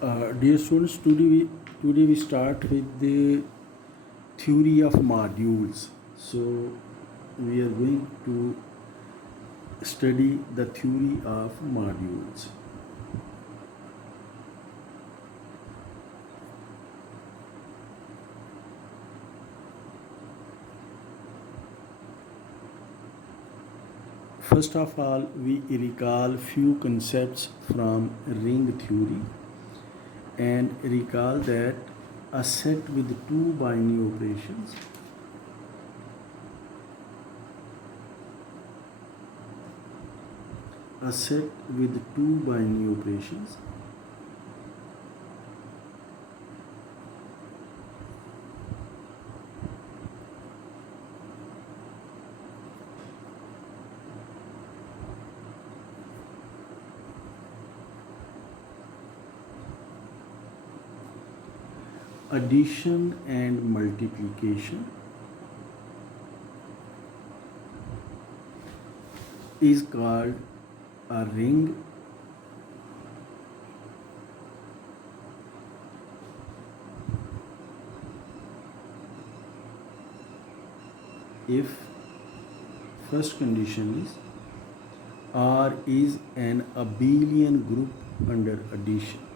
Dear students, today we start with the theory of modules. So we are going to study the theory of modules. First of all, we recall few concepts from ring theory and recall that a set with two binary operations addition and multiplication is called a ring if first condition is R is an abelian group under addition.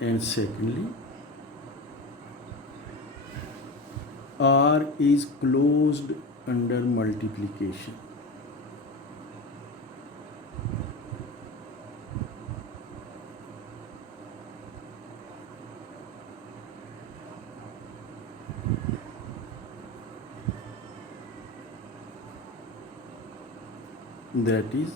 And secondly, R is closed under multiplication. That is,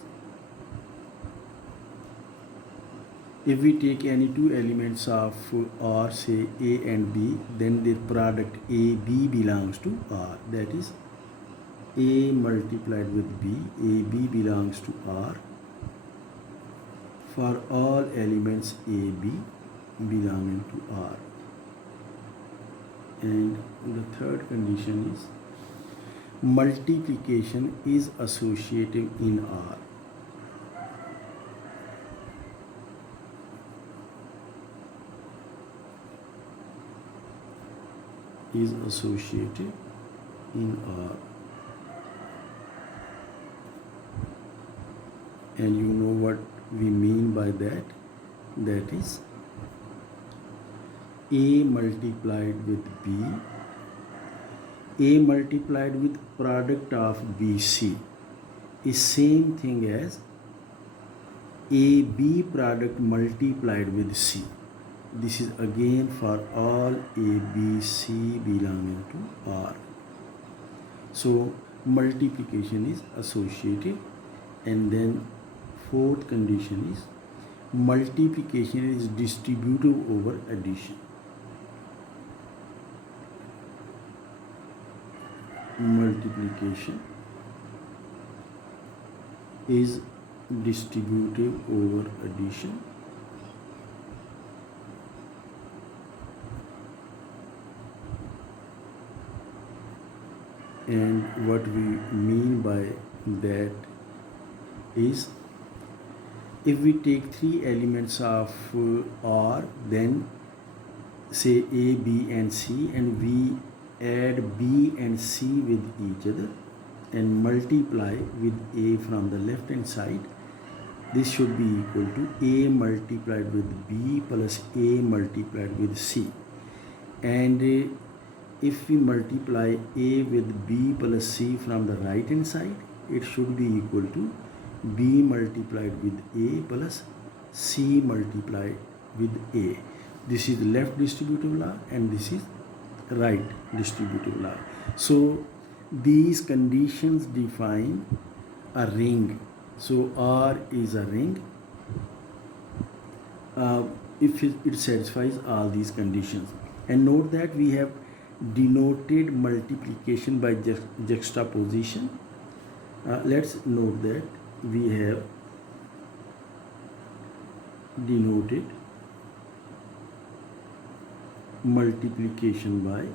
if we take any two elements of R, say A and B, then the product AB belongs to R. That is, A multiplied with B, AB belongs to R for all elements AB belonging to R. And the third condition is multiplication is associative in R. Is associated in R. And you know what we mean by that? That is, A multiplied with B, A multiplied with product of BC is same thing as AB product multiplied with C. This is again for all A, B, C belonging to R. So multiplication is associative, and then fourth condition is multiplication is distributive over addition. Multiplication is distributive over addition. And what we mean by that is, if we take three elements of R, then say A, B and C, and we add B and C with each other and multiply with A from the left hand side, this should be equal to A multiplied with B plus A multiplied with C. And if we multiply A with B plus C from the right hand side, it should be equal to B multiplied with A plus C multiplied with A. This is left distributive law and this is right distributive law. So these conditions define a ring. So R is a ring if it satisfies all these conditions. And note that we have denoted multiplication by juxtaposition. Let's note that we have denoted multiplication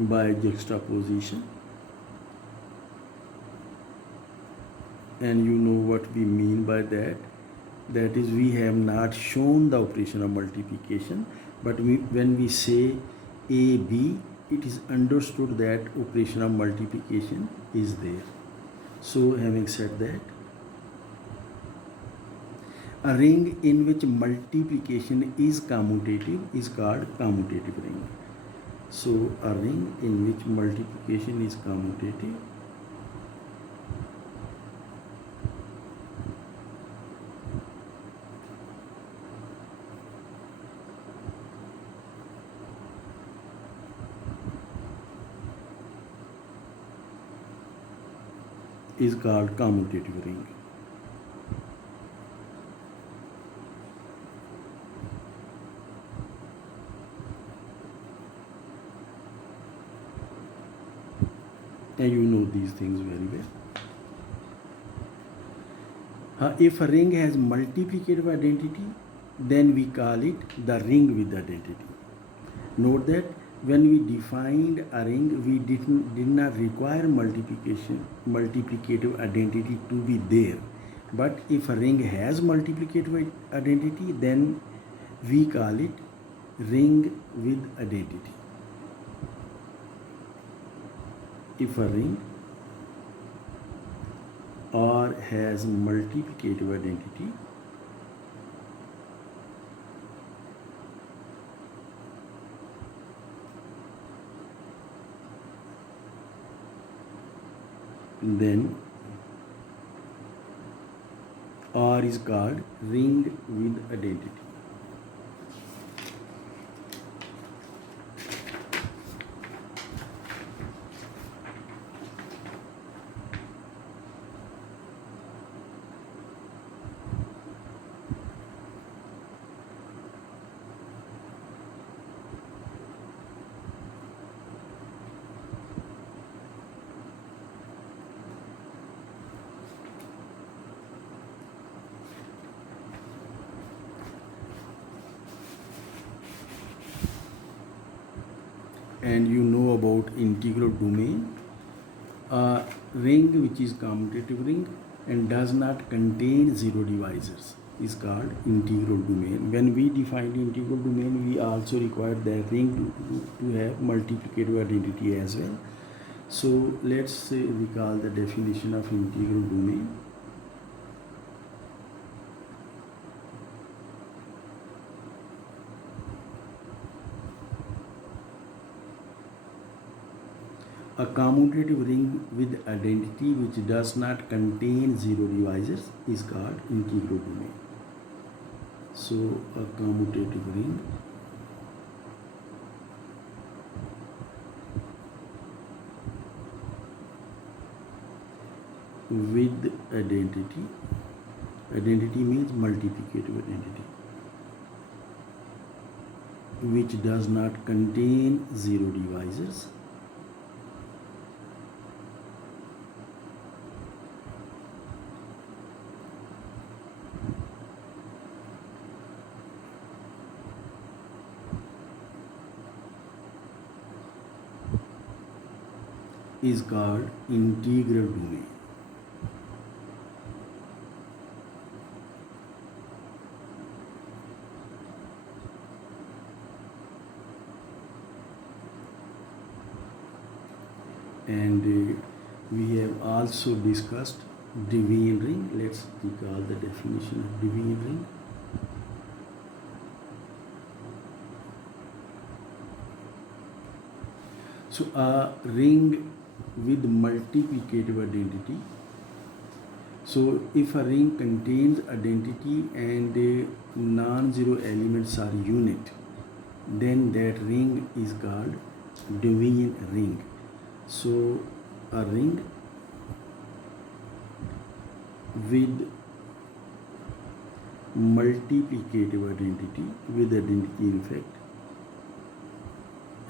by juxtaposition. And you know what we mean by that. That is, we have not shown the operation of multiplication, but when we say AB, it is understood that operation of multiplication is there. So having said that, a ring in which multiplication is commutative is called commutative ring. So a ring in which multiplication is commutative is called commutative ring. And you know these things very well. If a ring has multiplicative identity, then we call it the ring with identity. Note that when we defined a ring, we did not require multiplicative identity to be there. But if a ring has multiplicative identity, then we call it ring with identity. If a ring R has multiplicative identity, then R is called ring with identity. And you know about integral domain. A ring which is commutative ring and does not contain zero divisors is called integral domain. When we define the integral domain, we also require that ring to have multiplicative identity as well. So let's recall the definition of integral domain. A commutative ring with identity which does not contain zero divisors is called integral domain. So a commutative ring with identity, identity means multiplicative identity, which does not contain zero divisors is called integral domain. And we have also discussed De Wien ring. Let's recall the definition of De Wien ring. So a ring with multiplicative identity. So if a ring contains identity and non-zero elements are unit, then that ring is called De Wien ring. So a ring with multiplicative identity, with identity in fact,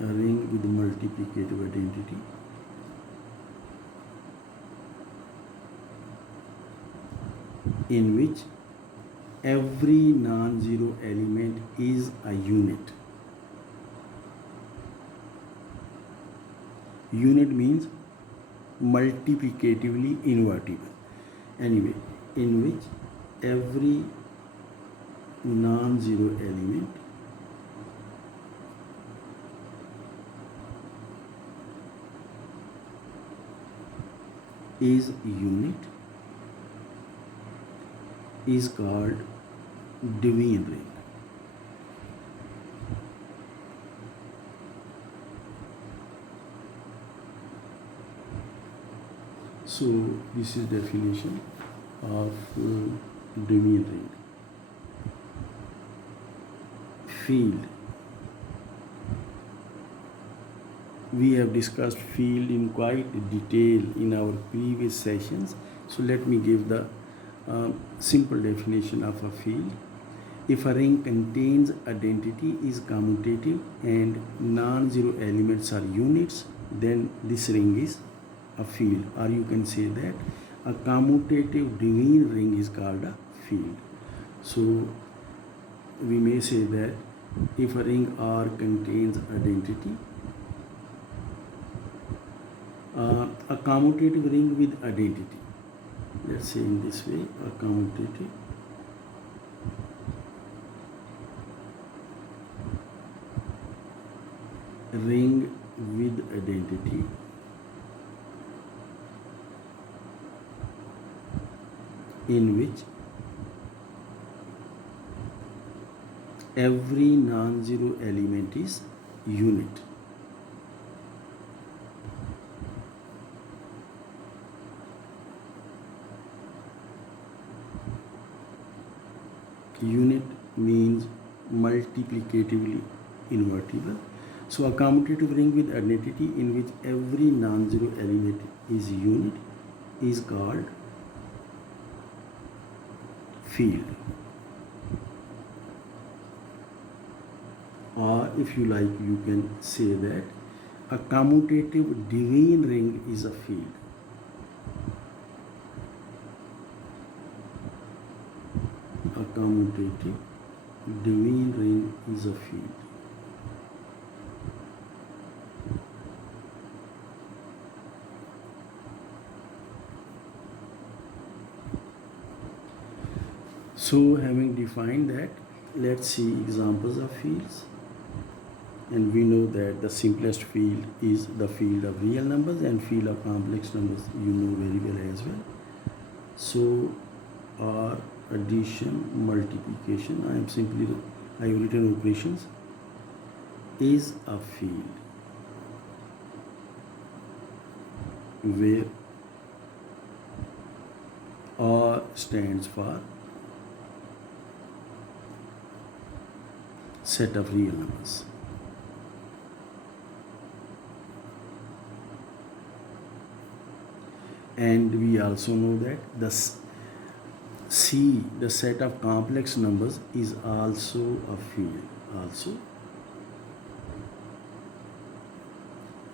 a ring with multiplicative identity in which every non-zero element is a unit. Unit means multiplicatively invertible. Anyway, in which every non-zero element is unit is called Dewey ring. So this is definition of Dewey ring. Field. We have discussed field in quite detail in our previous sessions. So let me give the simple definition of a field. If a ring contains identity, is commutative, and non-zero elements are units, then this ring is a field. Or you can say that a commutative Dewey ring is called a field. So we may say that if a ring R contains identity, a commutative ring with identity, let's say in this way, a commutative ring with identity in which every non-zero element is unit. Unit means multiplicatively invertible. So a commutative ring with identity in which every non-zero element is unit is called field. Or if you like, you can say that a commutative Dewey ring is a field. A commutative Dewey ring is a field. So having defined that, let's see examples of fields. And we know that the simplest field is the field of real numbers, and field of complex numbers you know very well as well. So R, addition, multiplication, I have written operations, is a field where R stands for set of real numbers. And we also know that the C, the set of complex numbers, is also a field. Also,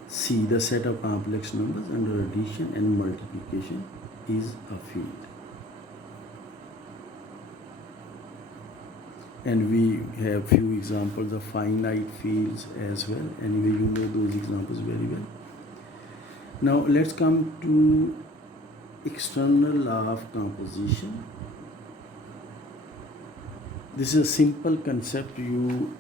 C, the set of complex numbers under addition and multiplication, is a field. And we have few examples of finite fields as well. Anyway, you know those examples very well. Now let's come to external law of composition. This is a simple concept you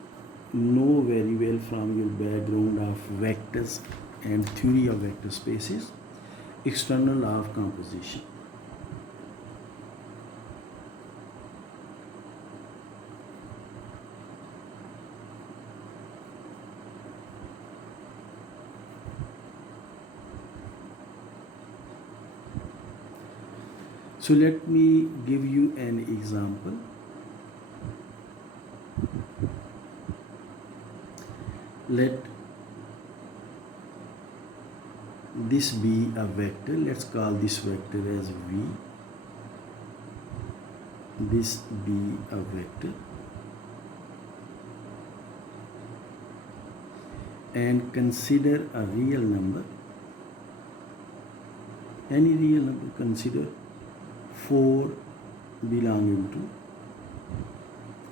know very well from your background of vectors and theory of vector spaces. External law of composition. So let me give you an example. Let this be a vector. Let's call this vector as V. This be a vector. And consider a real number. Any real number, consider 4 belonging to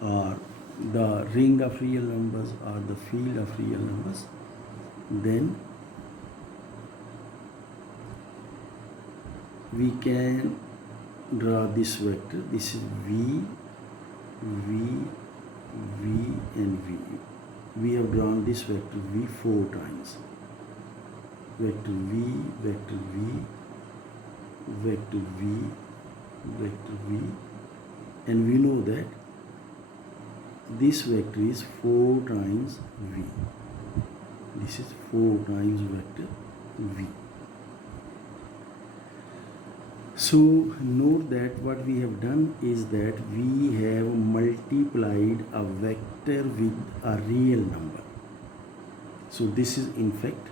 or the ring of real numbers or the field of real numbers, then we can draw this vector. This is V, V, V and V. We have drawn this vector V 4 times. Vector V, vector V, vector V, vector V, and we know that this vector is 4 times V. This is 4 times vector V. So note that what we have done is that we have multiplied a vector with a real number. So this is in fact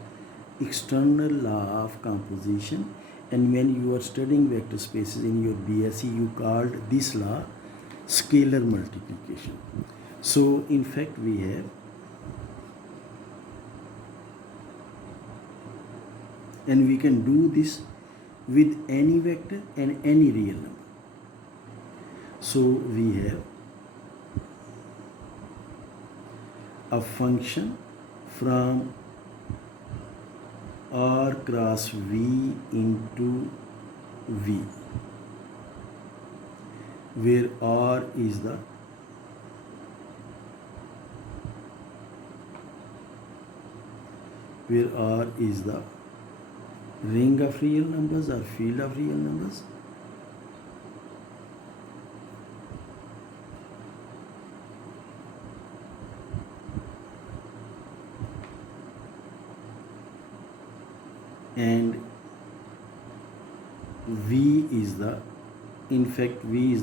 external law of composition, and when you are studying vector spaces in your BSc, you called this law scalar multiplication. So in fact we have and we can do this with any vector and any real number. So we have a function from R cross V into V, where R is the ring of real numbers or field of real numbers, and V is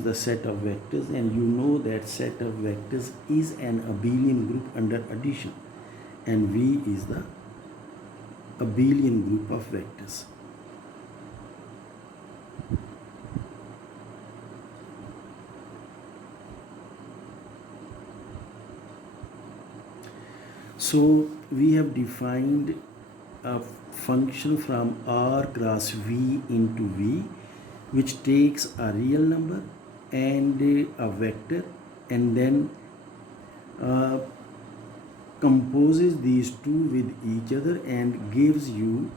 the set of vectors, and you know that set of vectors is an abelian group under addition, and V is the abelian group of vectors. So we have defined a function from R cross V into V, which takes a real number and a vector, and then composes these two with each other and gives you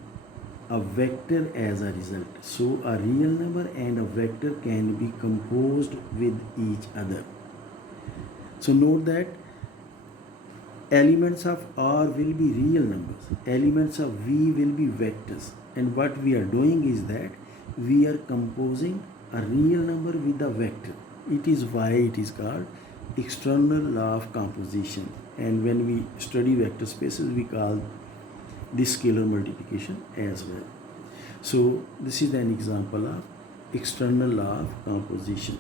a vector as a result. So a real number and a vector can be composed with each other. So note that elements of R will be real numbers, elements of V will be vectors, and what we are doing is that we are composing a real number with a vector. It is why it is called external law of composition, and when we study vector spaces we call this scalar multiplication as well. So this is an example of external law of composition.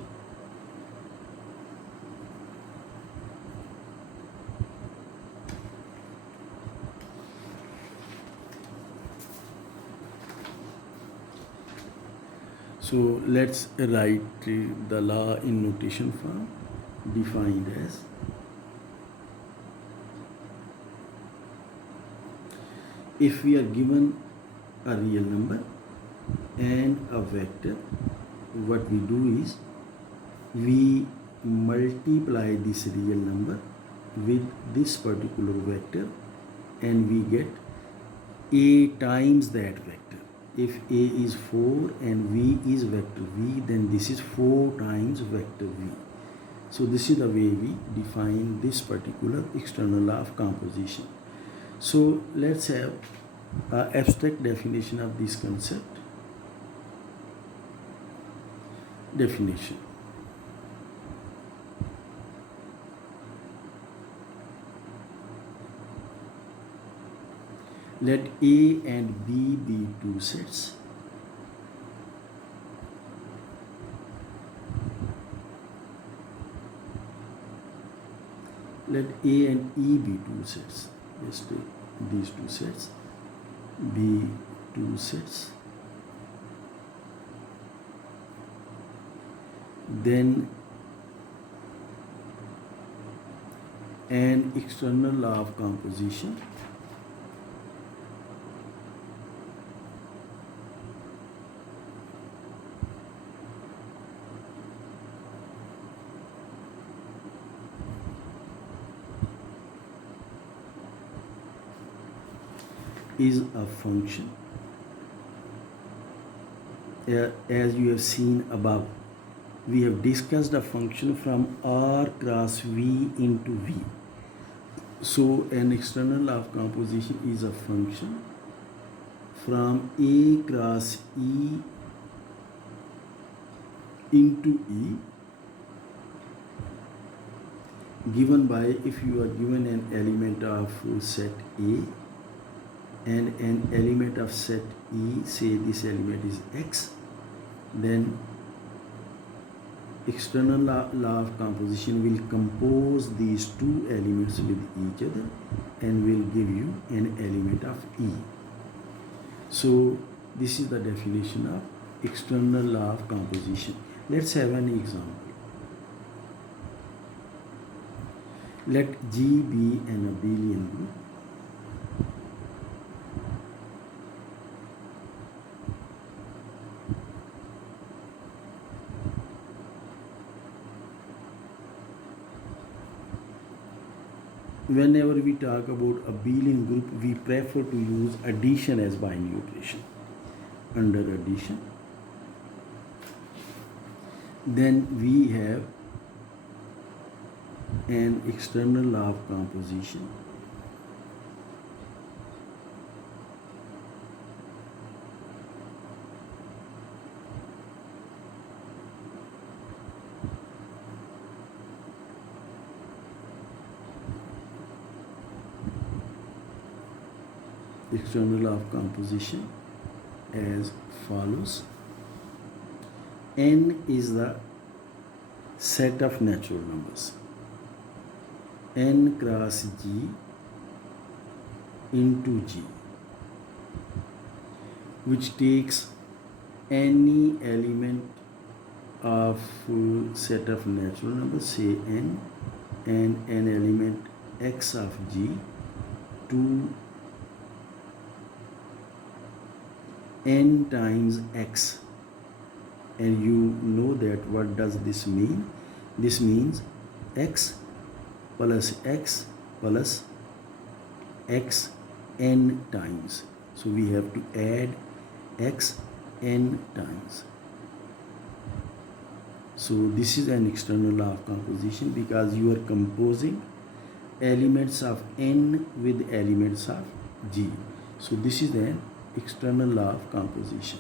So let's write the law in notation form, defined as if we are given a real number and a vector, what we do is we multiply this real number with this particular vector and we get A times that vector. If A is 4 and V is vector V, then this is 4 times vector V. So this is the way we define this particular external law of composition. So let's have an abstract definition of this concept. Definition. Let A and B be two sets. Let A and E be two sets. Let's take these two sets. Be two sets. Then an external law of composition. is a function. As you have seen above, we have discussed a function from R cross V into V. So an external law of composition is a function from A cross E into E, given by, if you are given an element of set A and an element of set E, say this element is X, then external law of composition will compose these two elements with each other and will give you an element of E. So this is the definition of external law of composition. Let's have an example. Let G be an abelian group. Whenever we talk about abelian group, we prefer to use addition as binary operation. Under addition, then we have an external law of composition. External law of composition as follows. N is the set of natural numbers. N cross G into G, which takes any element of set of natural numbers, say N, and an element X of G to N times X. And you know that what does this mean? This means X plus X plus X n times. So we have to add X n times. So this is an external law of composition because you are composing elements of N with elements of G. So this is an external law of composition.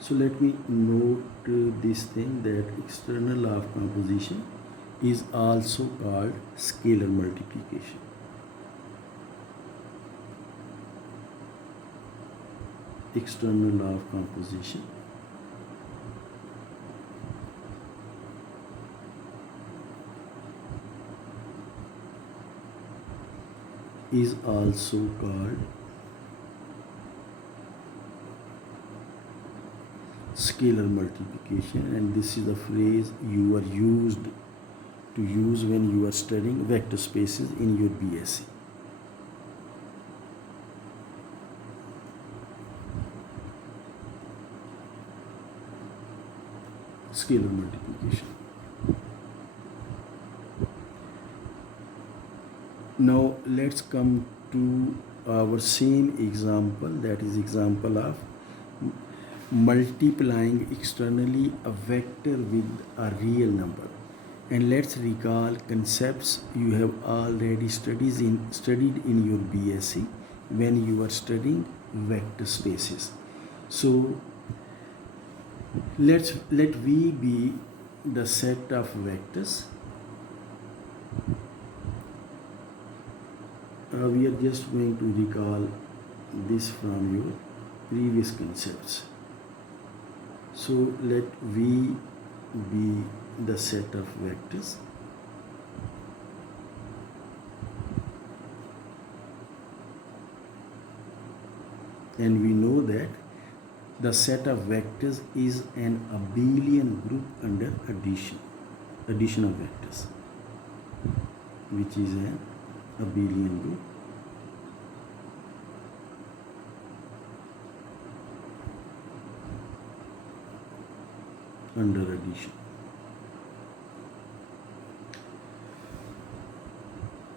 So let me note this thing, that external law of composition is also called scalar multiplication. External law of composition is also called scalar multiplication, and this is the phrase you are used to use when you are studying vector spaces in your BSc. Scalar multiplication. Now let's come to our same example, that is example of multiplying externally a vector with a real number. And let's recall concepts you have already studied in your BSc when you are studying vector spaces. So let V be the set of vectors. We are just going to recall this from your previous concepts. So let V be the set of vectors. And we know that the set of vectors is an abelian group under addition of vectors, which is an abelian group. Under addition.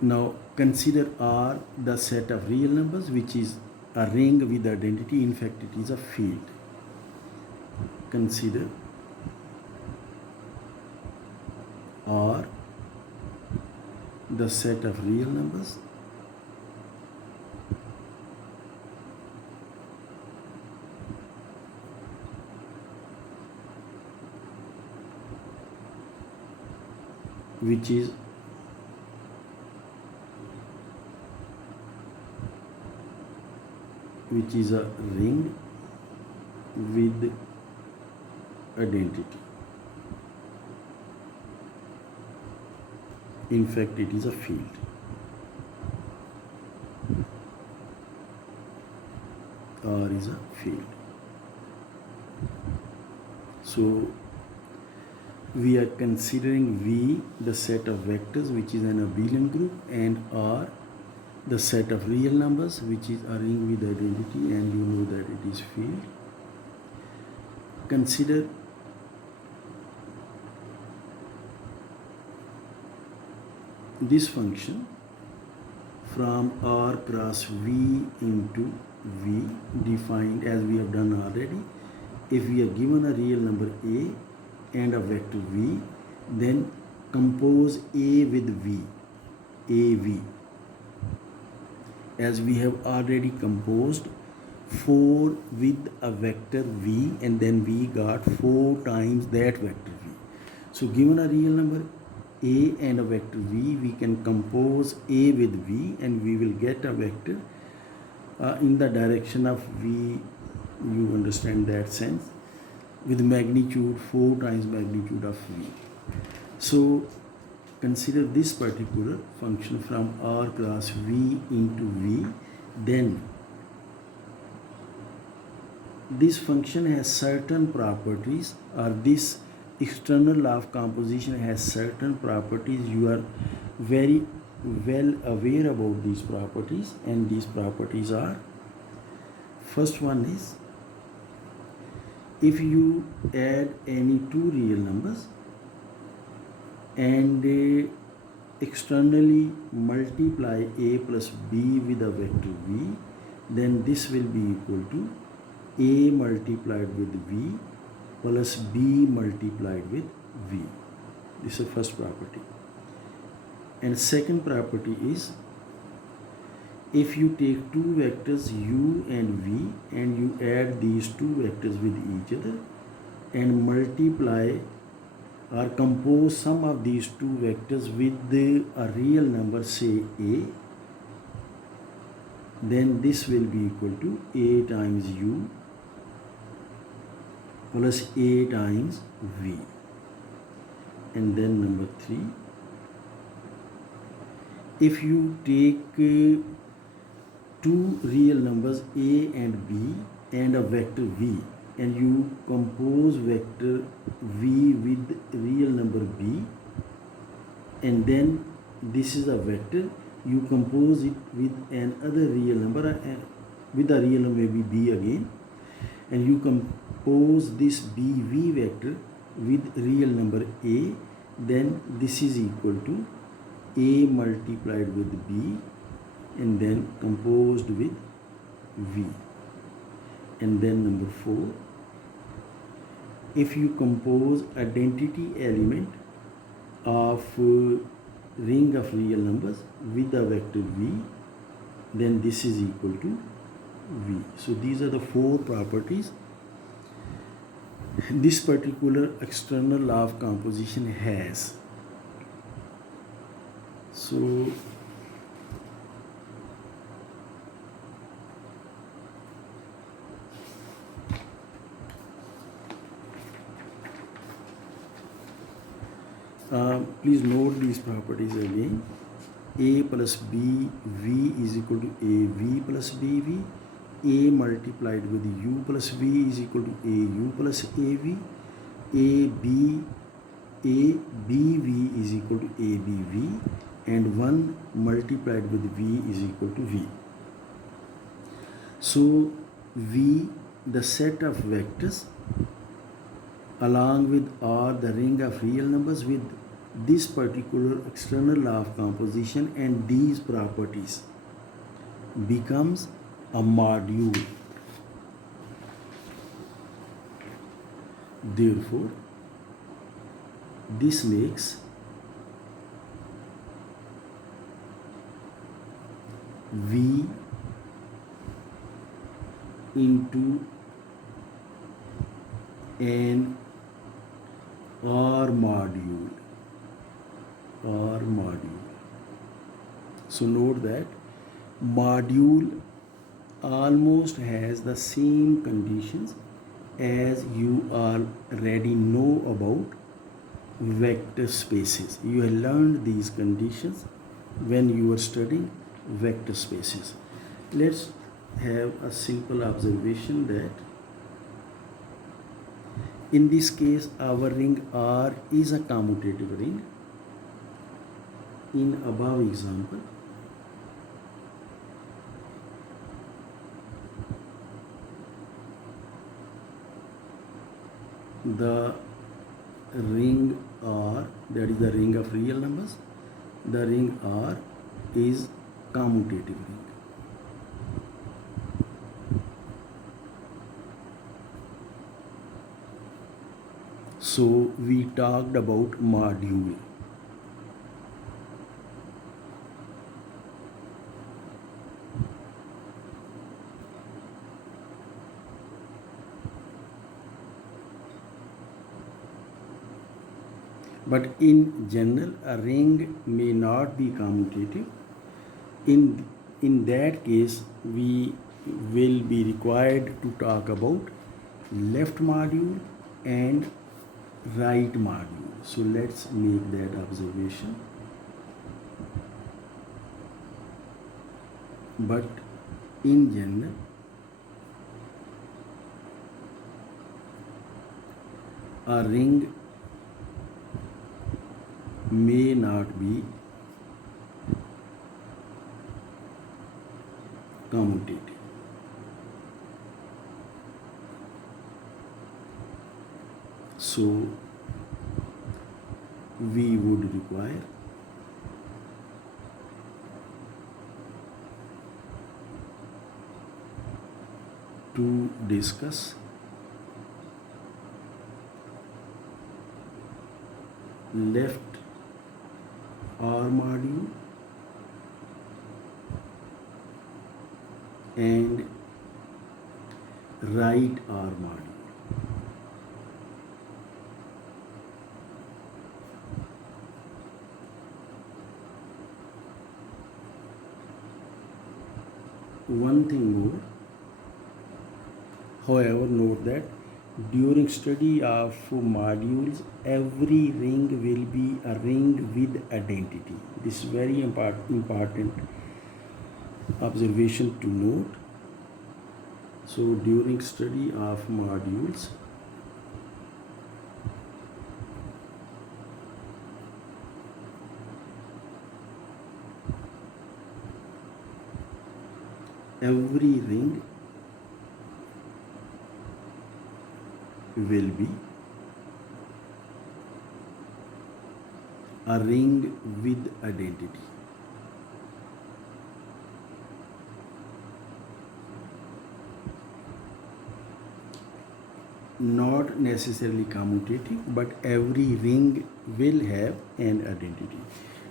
Now consider R the set of real numbers, which is a ring with identity. In fact, it is a field. Consider R the set of real numbers which is a ring with identity. In fact, it is a field. R is a field. So we are considering V the set of vectors, which is an abelian group, and R the set of real numbers, which is a ring with identity, and you know that it is field. Consider this function from R cross V into V, defined as we have done already. If we are given a real number A and a vector V, then compose A with V, AV, as we have already composed 4 with a vector V, and then we got 4 times that vector V. So given a real number A and a vector V, we can compose A with V, and we will get a vector in the direction of V. You understand that sense, with magnitude 4 times magnitude of V. So consider this particular function from R cross V into V. Then this function has certain properties, or this external law of composition has certain properties. You are very well aware about these properties, and these properties are: first one is, if you add any two real numbers and externally multiply A plus B with a vector V, then this will be equal to A multiplied with V plus B multiplied with V. This is the first property. And second property is, if you take two vectors U and V and you add these two vectors with each other and multiply or compose sum of these two vectors with a real number, say A, then this will be equal to A times U plus A times V. And then number 3, if you take two real numbers A and B and a vector V, and you compose vector V with real number B, and then this is a vector, you compose it with another real number, with a real number maybe B again, and you compose this BV vector with real number A, then this is equal to A multiplied with B and then composed with V. And then number 4, if you compose identity element of ring of real numbers with a vector V, then this is equal to V. So these are the 4 properties this particular external law of composition has. So please note these properties again. A plus B V is equal to AV plus BV. A multiplied with U plus V is equal to AU plus AV. ABV is equal to ABV, and 1 multiplied with V is equal to V. So V, the set of vectors, along with R, the ring of real numbers with this particular external law of composition and these properties becomes a module. Therefore, this makes V into an R module. So note that module almost has the same conditions as you already know about vector spaces. You have learned these conditions when you were studying vector spaces. Let's have a simple observation that in this case our ring R is a commutative ring. In above example, the ring R, that is the ring of real numbers, the ring R is commutative ring. So we talked about module. But in general, a ring may not be commutative. In that case, we will be required to talk about left module and right module. So let's make that observation. But in general, a ring may not be commutative. So we would require to discuss left R module and right R module. One thing more, however, note that during study of modules, every ring will be a ring with identity. This is very important observation to note. So during study of modules, every ring will be a ring with identity. Not necessarily commutative, but every ring will have an identity.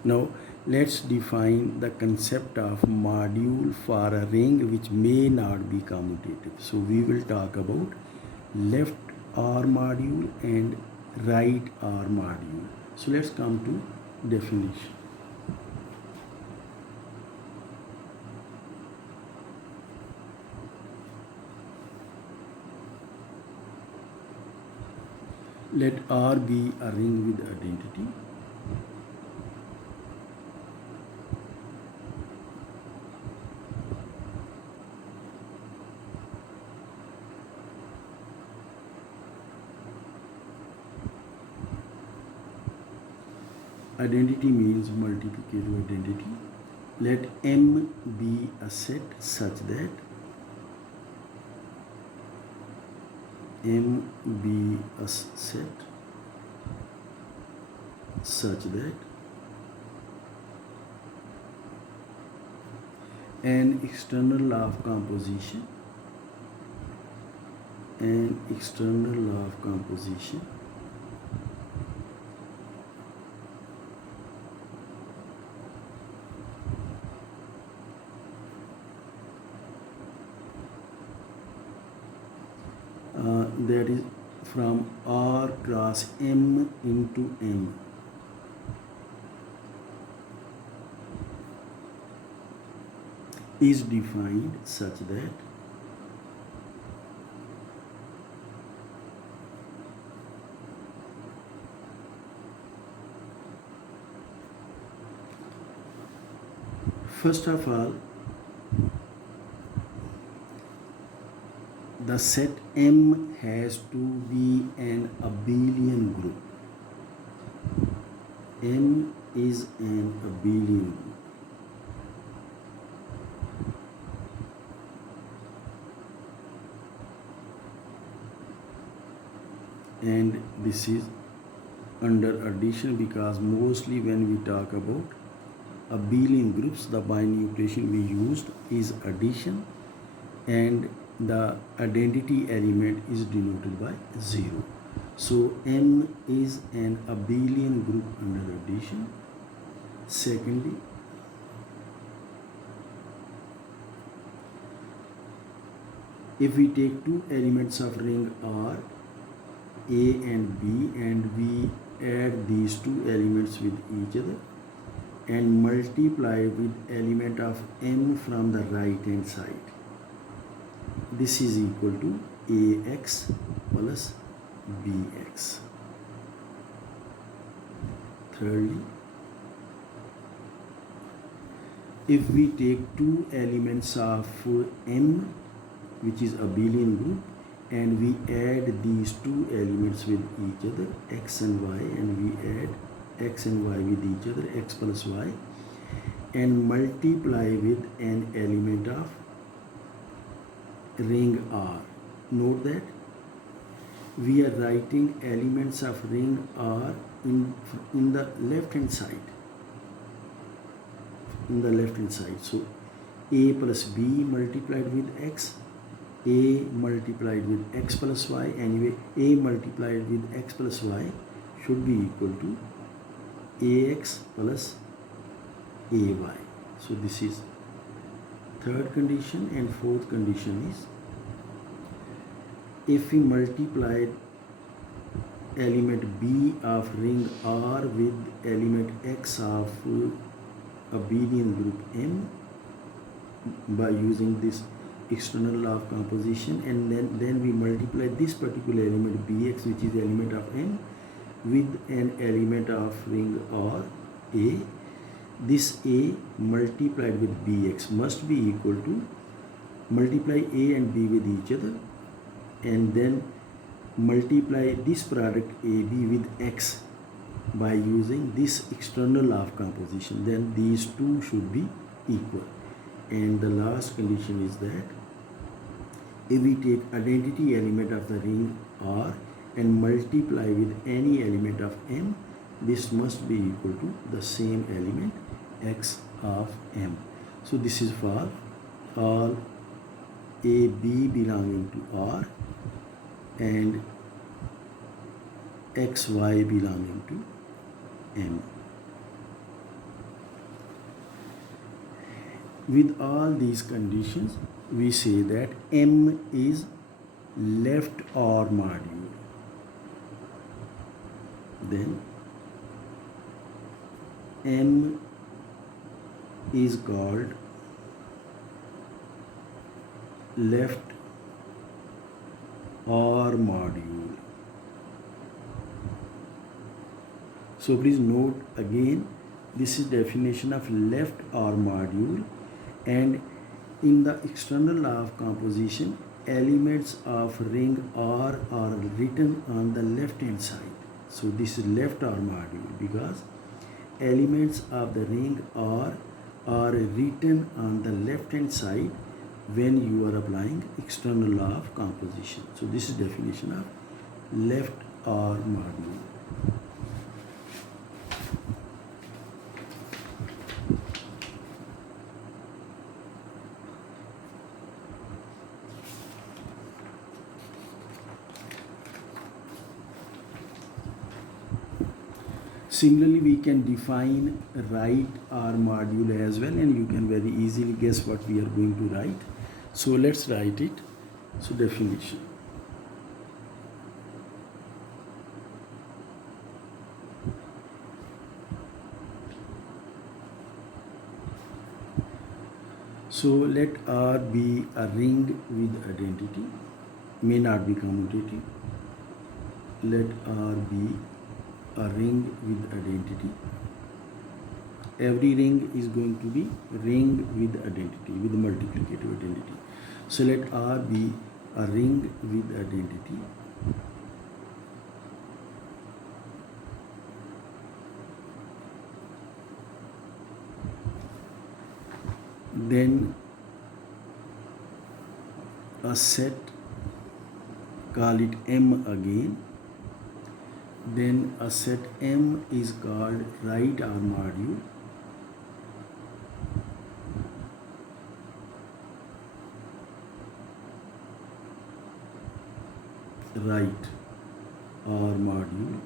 Now let's define the concept of module for a ring which may not be commutative. So we will talk about left R module and right R module. So let's come to definition. Let R be a ring with identity. Identity means multiplicative identity. Let M be a set such that M be a set such that an external law of composition that is from R cross M into M is defined such that first of all, the set M has to be an abelian group. M is an abelian group. And this is under addition because mostly when we talk about abelian groups, the binding operation we used is addition and the identity element is denoted by 0. So M is an abelian group under addition. Secondly, if we take two elements of ring R, A and B, and we add these two elements with each other and multiply with element of M from the right hand side, this is equal to AX plus BX. Thirdly, if we take two elements of M, which is abelian group, and we add these two elements with each other, X and Y, and we add X and Y with each other, X plus Y, and multiply with an element of ring R. Note that we are writing elements of ring R in the left hand side. So A plus B multiplied with X, A multiplied with X plus Y. Anyway, A multiplied with X plus Y should be equal to AX plus AY. So this is third condition, and fourth condition is if we multiply element B of ring R with element X of abelian group M by using this external law of composition, and then we multiply this particular element Bx, which is the element of M, with an element of ring R A, this A multiplied with Bx must be equal to multiply A and B with each other and then multiply this product AB with X by using this external law of composition. Then these two should be equal. And the last condition is that if we take identity element of the ring R and multiply with any element of M, this must be equal to the same element X of M. So this is for all AB belonging to R and XY belonging to M. With all these conditions, we say that M is left OR module. Then M is called left OR module. So please note again, this is definition of left OR module, and in the external law of composition, elements of ring R are written on the left hand side. So this is left OR module because elements of the ring R are written on the left hand side when you are applying external law of composition. So this is definition of left OR module. Similarly, we can define write R module as well, and you can very easily guess what we are going to write. So let's write it. So definition. So let R be a ring with identity, may not be commutative. Let R be a ring with identity. Every ring is going to be ring with identity, with multiplicative identity. So let R be a ring with identity. Then a set, call it M again. Then a set M is called write R module. Write R module.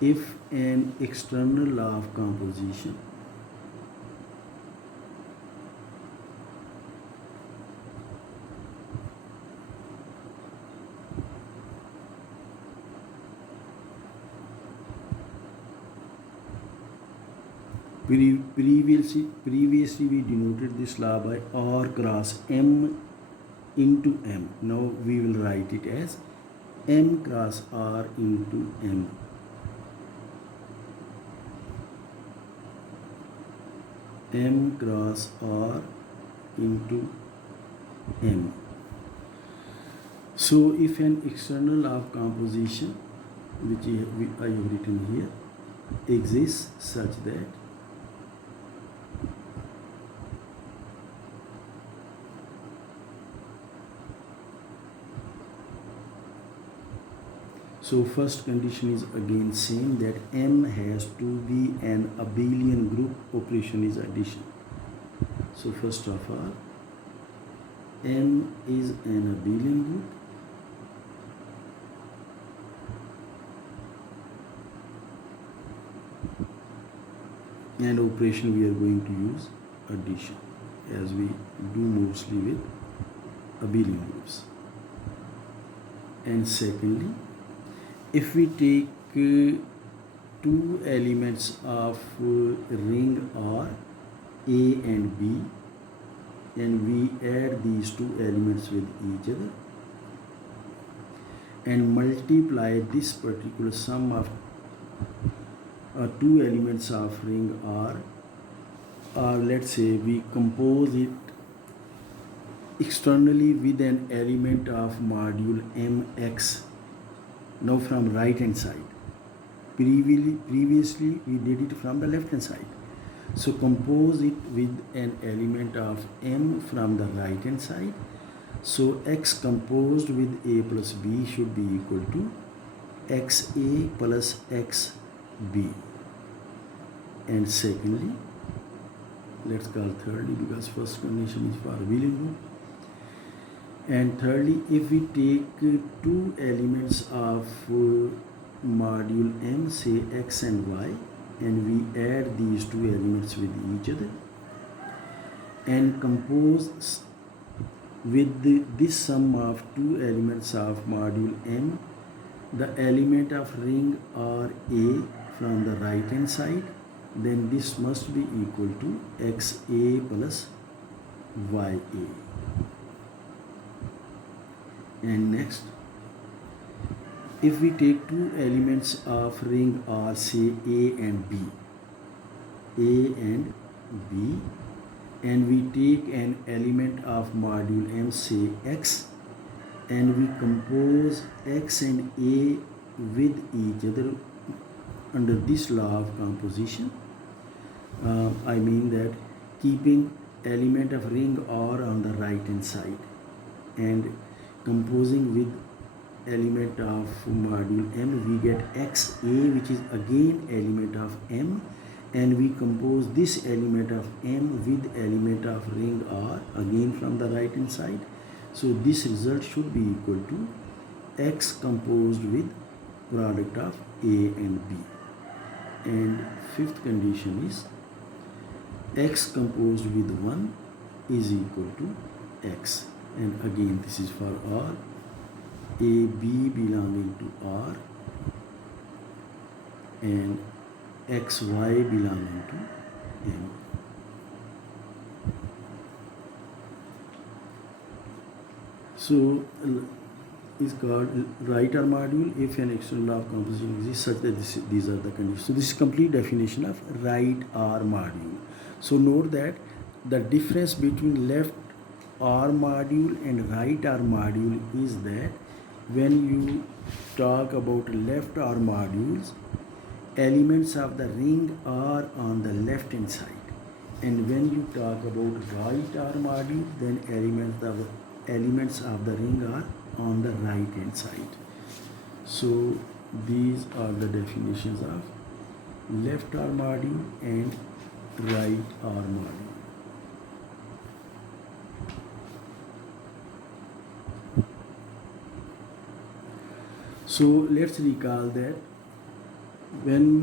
If an external law of composition previously we denoted this law by R cross M into M. Now we will write it as M cross R into M. M cross R into M. So if an external law of composition, which I have written here, exists such that so first condition is again same, that M has to be an abelian group. Operation is addition. So first of all, M is an abelian group. And operation we are going to use addition, as we do mostly with abelian groups. And secondly, if we take two elements of ring R, A and B, and we add these two elements with each other and multiply this particular sum of two elements of ring R, or let's say we compose it externally with an element of module MX. Now from right hand side. Previously we did it from the left hand side. So compose it with an element of M from the right hand side. So X composed with A plus B should be equal to XA plus XB. And secondly, let's call thirdly, because first condition is for abelian group. And thirdly, if we take two elements of module M, say X and Y, and we add these two elements with each other and compose with this sum of two elements of module M, the element of ring R A from the right hand side, then this must be equal to XA plus YA. And next, if we take two elements of ring R, say A and B, and we take an element of module M, say X, and we compose X and A with each other under this law of composition, I mean that keeping element of ring R on the right hand side and composing with element of module M, we get XA, which is again element of M, and we compose this element of M with element of ring R again from the right hand side. So this result should be equal to X composed with product of A and B. And fifth condition is X composed with 1 is equal to X. And again this is for R. A, B belonging to R and X, Y belonging to M. So is called right R module if an external law of composition exists such that these are the conditions. So this is complete definition of right R module. So note that the difference between left R module and right R module is that when you talk about left R modules, elements of the ring are on the left hand side, and when you talk about right R module, then elements of the ring are on the right hand side. So these are the definitions of left R module and right R module. So let's recall that when